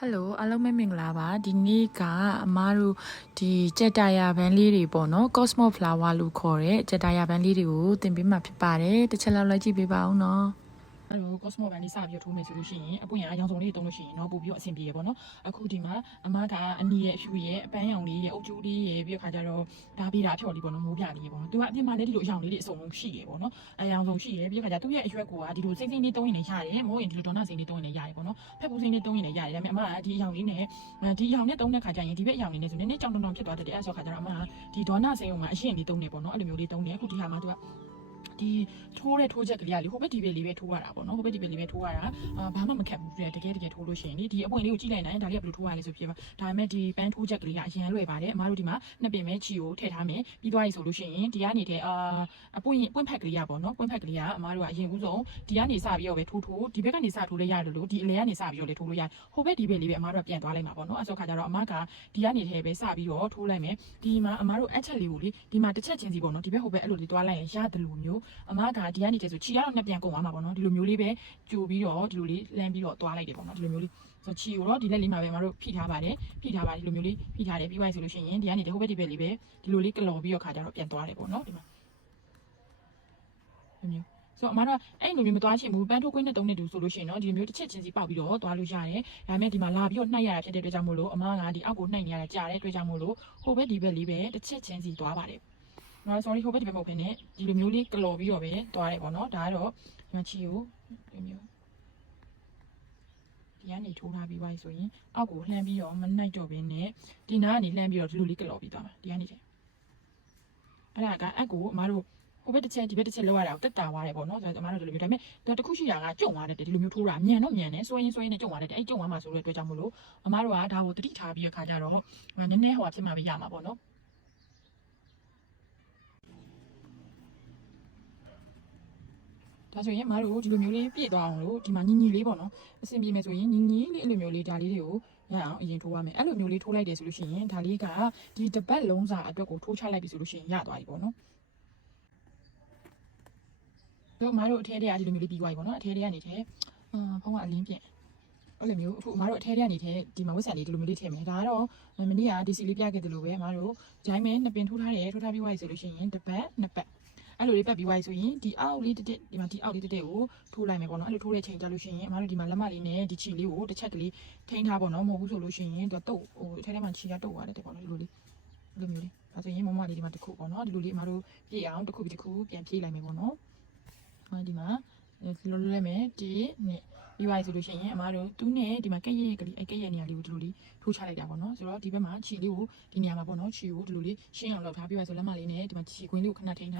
ဟယ်လိုအားလုံးပဲမင်္ဂလာပါဒီနေ့ကအမားတို့ဒီကြက်တာယာဘန်းလေးတွေပေါ့နော် Cosmo Flower လို့ခေါ်တဲ့ကြက်တာယာဘန်းလေးတွေကိုသင်ပေးမှာဖြစ်ပါတယ်တစ်ချက်လောက်လိုက်ကြည့်ပေးပါဦးနော်အဲ့လို Cosmo ဘန်းလေးစပြီးထိုးမယ်ဆိုလို့ရှိရင်အပွင့်အရောင်စုံလေးတုံးလို့ရှိရင်တော့ပို့ပြီးအဆင်ပြေရပေါ့နော်အခုဒီမှာအမားကအနီရဲ့အဖြူရဲ့အပန်းရောင်လေးရဲ့အုပ်ကျူးလေးရဲ့ပြီးတော့ခါကြတော့ဒါပြီးတာအဖြော်လေးပေါ့နော်မိုးပြလေးရဲ့ပေါ့နော်သူကအပြင်မှာလည်းဒီလိုအရောင်လေးတွေအစုံလုံးရှိရပေါ့နော်အရောင်စုံရှိရပြီးတော့ခါကြသူ့ရဲ့အရွက်ကဒီလိုစိမ့်စိမ့်လေးတုံးရင်လည်းရတယ်မိုးရင်ဒီလိုဒေါနာစိမ့်လေးတုံးရင်လည်းရတယ်ပေါ့နော်ဖက်ပူစိမ့်လေးတုံးရင်လည်းရတယ်ဒါပေမဲ့အမားကဒီအရောင်လေးနဲ့ဒီအရောင်နဲ့တုံးတဲ့ခါကျရင်ဒီဘက်အရောင်လေးနဲ့ဆိုနည်းနည်းကြောင်တောင်ဖြစ်သွားတတ်တယ်အဲ့ဆိုခါကျတော့အမားကဒီဒေါနာစိမ့်ုံမှာအရင်လေးတုံးနေပေါ့နော်အဲ့လိုမျိုးလေးတုံးနေအခုဒီဟာမှာသူကဒီထိုးတဲ့ထိုးချက်ကလေးကလေဟိုဘက်ဒီဘက်လေးပဲထိုးရတာပေါ့နော်ဟိုဘက်ဒီဘက်လေးပဲထိုးရတာဘာမှမခက်ဘူးတကယ်ထိုးလို့ရှိရင်ဒီအပွင့်လေးကိုကြည့်လိုက်နိုင်ဒါလေးကဘယ်လိုထိုးရလဲဆိုဖြစ်ပါဒါပေမဲ့ဒီပန်းထိုးချက်ကလေးကအရင်လွယ်ပါတယ်အမားတို့ဒီမှာနှစ်ပင်ပဲချီကိုထည့်ထားမယ်ပြီးသွားပြီဆိုလို့ရှိရင်ဒီကနေတဲ့အပွင့်ဖက်ကလေးကပေါ့နော်ပွင့်ဖက်ကလေးကအမားတို့ကအရင်ဦးဆုံးဒီကနေစပြီးတော့ပဲထိုးဒီဘက်ကနေစထိုးလိုက်ရတယ်လို့ဒီအလဲကနေစပြီးတော့လေထိုးလို့ရဟိုဘက်ဒီဘက်လေးပဲအမားတို့ပြန်သွားလိုက်မှာပေါ့နော်အဲ့ဆိုခါကျတော့အမားကဒီကနေထဲပဲစပြီးတော့ထိုးလိုက်မယ်ဒီမှာအမားတို့အချက်လေးကိုလေဒီမှာတစ်ချက်ချင်းစီပေါ့နော်ဒီဘက်ဟိုဘက်အဲ့လိုလေးသွားလိုက်ရင်ရတယ်လို့မျိုးအမားကဒီကနေတည်းဆိုချီကတော့နှစ်ပြန်ကုန်သွားမှာပေါ့နော်ဒီလိုမျိုးလေးပဲကြိုပြီးတော့ဒီလိုလေးလမ်းပြီးတော့သွားလိုက်တယ်ပေါ့နော်ဒီလိုမျိုးလေးဆိုချီကိုတော့ဒီလက်လေးမှာပဲမတို့ဖိထားပါတယ်ဒီလိုမျိုးလေးဖိထားတယ်ပြီးသွားပြီဆိုလို့ရှိရင်ဒီကနေဟိုဘက်ဒီဘက်လေးပဲဒီလိုလေးကလော်ပြီးတော့ခါကြတော့ပြန်သွားတယ်ပေါ့နော်ဒီမှာဒီမျိုးဆိုတော့အမတို့အဲ့လိုမျိုးမသွားချင်ဘူးပန်းထိုးခွင်းနဲ့တုံးနေတူဆိုလို့ရှိရင်တော့ဒီလိုမျိုးတစ်ချက်ချင်းစီပေါက်ပြီးတော့သွားလို့ရတယ်ဒါပေမဲ့ဒီမှာလာပြီးတော့နှိုက်ရတာဖြစ်တဲ့အတွက်ကြောင့်မို့လို့အမကဒီအောက်ကိုနှိုက်နေရတာကြားတဲ့အတွက်ကြောင့်မို့လို့ဟိုဘက်ဒီဘက်လေးပဲတစ်ချက်ချင်းစီသွားပါတယ်နော် sorry ဟိုဘက်ဒီဘက်မဟုတ်ဘဲနဲ့ဒီလိုမျိုးလေးကလော်ပြီးတော့ပဲသွားတယ်ပေါ့နော်ဒါကတော့ဒီမှာချီကိုဒီမျိုးဒီကနေထိုးထားပြီးပါဆိုရင်အောက်ကိုလှမ်းပြီးတော့မနှိုက်တော့ဘဲနဲ့ဒီနားကနေလှမ်းပြီးတော့ဒီလိုလေးကလော်ပြီးသွားမှာဒီကနေတယ်အဲ့ဒါကအက်ကိုအမားတို့ဟိုဘက်တစ်ချက်ဒီဘက်တစ်ချက်လောက်ရတာကိုတက်တာသွားတယ်ပေါ့နော်ဆိုတော့အမားတို့ဒီလိုမျိုးဒါပေမဲ့တခုရှိတာကကြုံသွားတယ်ဒီလိုမျိုးထိုးတာမြန်တော့မြန်တယ်စွဲရင်နဲ့ကြုံသွားတယ်အဲ့ကြုံသွားမှာဆိုတဲ့အတွက်ကြောင့်မို့လို့အမားတို့ကဒါကိုတတိထားပြီးခါကြတော့နည်းနည်းဟိုဖြစ်မှာပဲရမှာပေါ့နော်ဒါဆိုရင်မတို့ဒီလိုမျိုးလေးပြည့်သွားအောင်လို့ဒီမှာညီလေးပေါ့နော်အဆင်ပြေမယ်ဆိုရင်ညီလေးအဲ့လိုမျိုးလေးဒါလေးတွေကိုရအောင်အရင်ထိုးရမယ်အဲ့လိုမျိုးလေးထိုးလိုက်တယ်ဆိုလို့ရှိရင်ဒါလေးကဒီတစ်ပတ်လုံးစာအတွက်ကိုထိုးချလိုက်ပြီဆိုလို့ရှိရင်ရသွားပြီပေါ့နော်တို့မတို့အထဲထဲကဒီလိုမျိုးလေးပြီးသွားပြီပေါ့နော်အထဲထဲကနေထဲဖုံးကအလင်းပြင်အဲ့လိုမျိုးအခုမတို့အထဲထဲကနေထဲဒီမှာဝက်ဆန်လေးဒီလိုမျိုးလေးထည့်မယ်ဒါကတော့မနေ့ကဒီစီလေးပြခဲ့တယ်လို့ပဲမတို့ဂျိုင်းမဲနှစ်ပင်ထိုးထားတယ်ထိုးထားပြီးသွားပြီဆိုလို့ရှိရင်တစ်ပတ်နှစ်ပတ်အဲ့လိုလေးပတ်ပြီးသွားပြီဆိုရင်ဒီအောက်လေးတက်ဒီမှာဒီအောက်လေးတက်ကိုထိုးလိုက်မယ်ပေါ့နော်အဲ့လိုထိုးတဲ့ချိန်ကြလို့ရှိရင်အမတို့ဒီမှာလက်မလေးနဲ့ဒီချီလေးကိုတစ်ချက်ကလေးထိန်းထားပေါ့နော်မဟုတ်ဘူးဆိုလို့ရှိရင်သူကတုတ်ဟိုအထဲထဲမှာချီကတုတ်သွားတယ်ပေါ့နော်ဒီလိုလေးအဲ့လိုမျိုးလေးဒါဆိုရင်မမလေးဒီမှာတစ်ခုပေါ့နော်ဒီလိုလေးအမတို့ပြေးအောင်တစ်ခုပြီးတစ်ခုပြန်ပြေးလိုက်မယ်ပေါ့နော်ဒီမှာဒီလိုလေးမယ်ဒီနဲ့ပြီးသွားပြီဆိုလို့ရှိရင်အမတို့သူ့နဲ့ဒီမှာကဲ့ရဲ့ကလေးကဲ့ရဲ့နေရာလေးကိုဒီလိုလေးထိုးချလိုက်တာပေါ့နော်ဆိုတော့ဒီဘက်မှာခြေလေးကိုဒီနေရာမှာပေါ့နော်ခြေကိုဒီလိုလေးရှင်းအောင်လုပ်ထားပြီးသွားဆိုလက်မလေးနဲ့ဒီမှာခြေခွင်းလေးကိုခဏထိန်း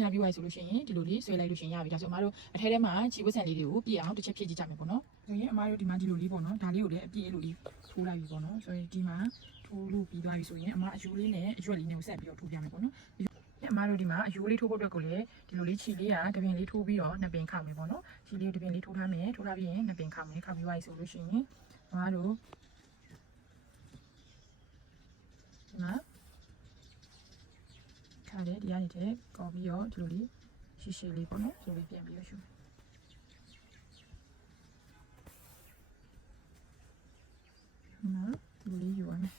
ထားပြီးသွားဆိုလို့ရှိရင်ဒီလိုလေးဆွဲလိုက်လို့ရှိရင်ရပြီဒါဆိုအမတို့အထဲထဲမှာခြေဝတ်ဆန်လေးတွေကိုပြည့်အောင်တစ်ချက်ဖြည့်ကြည့်ကြမယ်ပေါ့နော်ဆိုရင်အမတို့ဒီမှာဒီလိုလေးပေါ့နော်ဒါလေးကိုလည်းအပြည့်လိုလေးထိုးလိုက်ပြီပေါ့နော်ဆိုရင်ဒီမှာထိုးလို့ပြီးသွားပြီဆိုရင်အမအယိုးလေးနဲ့အရွက်လေးနဲ့ကိုဆက်ပြီးတော့ထိုးပြမယ်ပေါ့နော်အမတို့ဒီမှာအယိုးလေးထိုးဖို့အတွက်ကိုလည်းဒီလိုလေးခြေလေးကတပင်လေးထိုးပြီးတော့နှစ်ပင်ခောက်မယ်ပေါ့နော်ခြေလေးတပင်လေးထိုးထားမယ်ထိုးထားပြီးရင်နှစ်ပင်ခောက်မယ်ခောက်ပြီးသွားပြီဆိုလို့ရှိရင်အမတို့ဒီမှာခါလေဒီကနေတည်းကော်ပြီးတော့ဒီလိုလေးရှည်လေးပေါ့နော်ဒီလိုလေးပြန်ပြီးတော့ရှုနော်ဒီလိုလေးယူရမယ်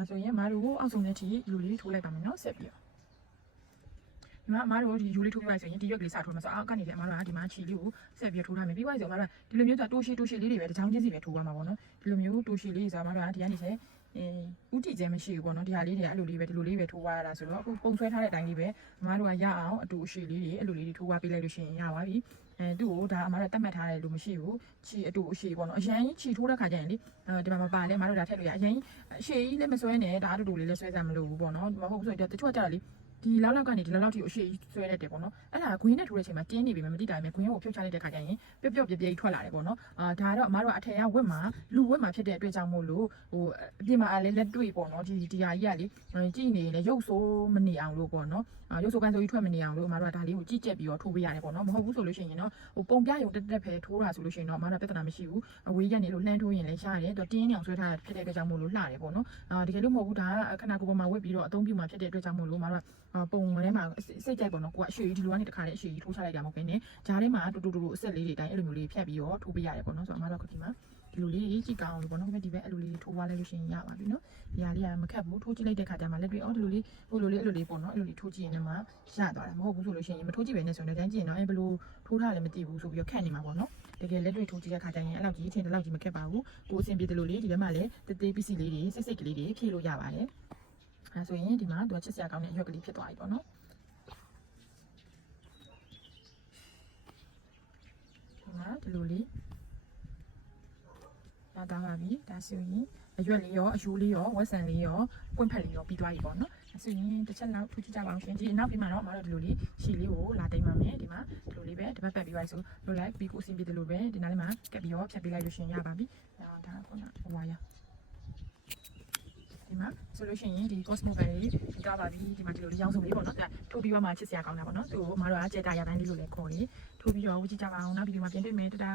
ဒါဆိုရင်အမတို့အောက်ဆုံးတဲ့ထိလူလေးထိုးလိုက်ပါမယ်နော်ဆက်ပြီးတော့ဒီမှာအမတို့ဒီယူလေးထိုးပြလိုက်ဆိုရင်ဒီရွက်ကလေးစထိုးမှာဆိုအောက်ကနေလည်းအမတို့ကဒီမှာခြေလေးကိုဆက်ပြီးထိုးထားမယ်ပြီးသွားပြီဆိုအမတို့ဒီလိုမျိုးဆိုတိုးရှည်လေးတွေပဲတစ်ချောင်းချင်းစီပဲထိုးရမှာပေါ့နော်ဒီလိုမျိုးတိုးရှည်လေးဆိုအမတို့ကဒီကနေလည်းဥတီကျဲမရှိဘူးပေါ့နော်ဒီဟာလေးတွေအဲ့လိုလေးပဲဒီလိုလေးပဲထိုးရတာဆိုတော့အခုပုံဆွဲထားတဲ့အတိုင်းလေးပဲအမတို့ကရအောင်အတူအရှိလေးတွေအဲ့လိုလေးတွေထိုးပေးလိုက်လို့ရှိရင်ရပါပြီသူ့ကိုဒါအမတို့တတ်မှတ်ထားတယ်လို့မရှိဘူးခြေအတူအရှိပေါ့နော်အရင်ခြေထိုးတဲ့ခါကျရင်လေဒီမှာမပါလဲအမတို့ဒါထည့်လို့ရအရင်အရှိကြီးလည်းမဆွဲနဲ့ဒါအတူလေးလည်းဆွဲစမ်းမလို့ဘူးပေါ့နော်မဟုတ်ဘူးဆိုရင်တချို့ကကြတာလေဒီလောက်လောက်ကနေဒီလောက်လောက်ထိအရှိဆွဲရက်တယ်ပေါ့နော်အဲ့ဒါဂွင်းနဲ့ထိုးတဲ့အချိန်မှာတင်းနေပြီမတိတာပဲဂွင်းကိုဖြုတ်ချလိုက်တဲ့ခါကျရင်ပျော့ပြဲထွက်လာတယ်ပေါ့နော်ဒါကတော့အမတို့အထယ်ကဝက်မှာလူဝက်မှာဖြစ်တဲ့အတွက်ကြောင့်မို့လို့ဟိုအပြင်မှာလည်းလက်တွေ့ပေါ့နော်ဒီဟာကြီးကလေကြည့်နေရင်လည်းရုပ်ဆိုးမနေအောင်လို့ပေါ့နော်ရုပ်ဆိုးကန်ဆိုကြီးထွက်မနေအောင်လို့အမတို့ကဒါလေးကိုကြည့်ကျက်ပြီးတော့ထိုးပေးရတယ်ပေါ့နော်မဟုတ်ဘူးဆိုလို့ရှိရင်တော့ဟိုပုံပြရုံတက်ပဲထိုးတာဆိုလို့ရှိရင်တော့အမတို့ပြဿနာမရှိဘူးအဝေးရက်နေလို့လှမ်းထိုးရင်လည်းရှားတယ်တော့တင်းနေအောင်ဆွဲထားတာဖြစ်တဲ့အတွက်ကြောင့်မို့လို့လှတယ်ပေါ့နော်တကယ်လို့မဟုတ်ဘူးဒါခဏကိုပေါ်မှာဝက်ပြီးတော့အသုံးပြုမှာဖြစ်တဲ့အတွက်ကြောင့်မို့လို့အမတို့က ပုံထဲမှာစိတ်ကြိုက်ပေါ့နော်ကိုကအရွှေကြီးဒီလိုကနေတခါတည်းအရွှေကြီးထိုးချလိုက်တာမဟုတ်ဘဲနဲ့ဂျားထဲမှာတူအဆက်လေးတွေတိုင်းအဲ့လိုမျိုးလေးဖြတ်ပြီးတော့ထိုးပေးရတယ်ပေါ့နော်ဆိုတော့အမတို့ကဒီမှာဒီလိုလေးကြည့်ကောင်းလို့ပေါ့နော်ဒီဘက်အဲ့လိုလေးထိုးသွားလိုက်လို့ရှိရင်ရပါပြီနော်ဒီဟာလေးကမခက်ဘူးထိုးကြည့်လိုက်တဲ့ခါကျမှလက်တွေဒီလိုလေးဟိုလိုလေးအဲ့လိုလေးပေါ့နော်အဲ့လိုလေးထိုးကြည့်ရင်လည်းရသွားတာမဟုတ်ဘူးဆိုလို့ရှိရင်မထိုးကြည့်ပဲနဲ့ဆိုတော့တိုင်းကြည့်ရင်တော့ဘယ်လိုထိုးထားလဲမသိဘူးဆိုပြီးတော့ခက်နေမှာပေါ့နော်တကယ်လက်တွေထိုးကြည့်တဲ့ခါကျရင်အဲ့လောက်ကြီးထင်တဲ့လောက်ကြီးမခက်ပါဘူးကိုအဆင်ပြေတယ်လို့လေဒီဘက်မှာလည်းတေးသေးပစ္စည်းလေးတွေစိတ်ကလေးတွေဖြည့်လို့ရပါတယ်အဲဆိုရင်ဒီမှာသူကချစ်စရာကောင်းတဲ့အရွက်ကလေးဖြစ်သွားပြီပေါ့နော်ဒီမှာဒီလိုလေးရသွားပါပြီဒါဆိုရင်အရွက်လေးရောအယိုးလေးရောဝက်ဆန်လေးရောပွင့်ဖက်လေးရောပြီးသွားပြီပေါ့နော်အဲဆိုရင်တစ်ချက်လောက်ထူးကြည့်ကြပါအောင်ရှင်ဒီနောက်ပြီးမှတော့အမတို့ဒီလိုလေးရှည်လေးကိုလာတိတ်ပါမယ်ဒီမှာဒီလိုလေးပဲတစ်ပတ်ပတ်ပြီးပါဆိုလိုလိုက်ပြီးကိုအဆင်ပြေတယ်လို့ပဲဒီနားလေးမှာကပ်ပြီးတော့ဖြတ်ပေးလိုက်လို့ရှင်ရပါပြီဒါခုနဟိုဝါရဒီမှာဆိုလို့ရှိရင်ဒီ Cosmo Band လေးပြီးသွားပါပြီဒီမှာဒီလိုလေးရောင်းစုံလေးပေါ့နော်ထိုးပြီးတော့မှချစ်စရာကောင်းတာပေါ့နော်သူ့ကိုအမတို့ကကြက်တာရတိုင်းလေးလို့လည်းခေါ်တယ်ထိုးပြီးတော့ဝကြည့်ကြပါအောင်နောက်ဗီဒီယိုမှာပြန်တွေ့မယ်တဒါ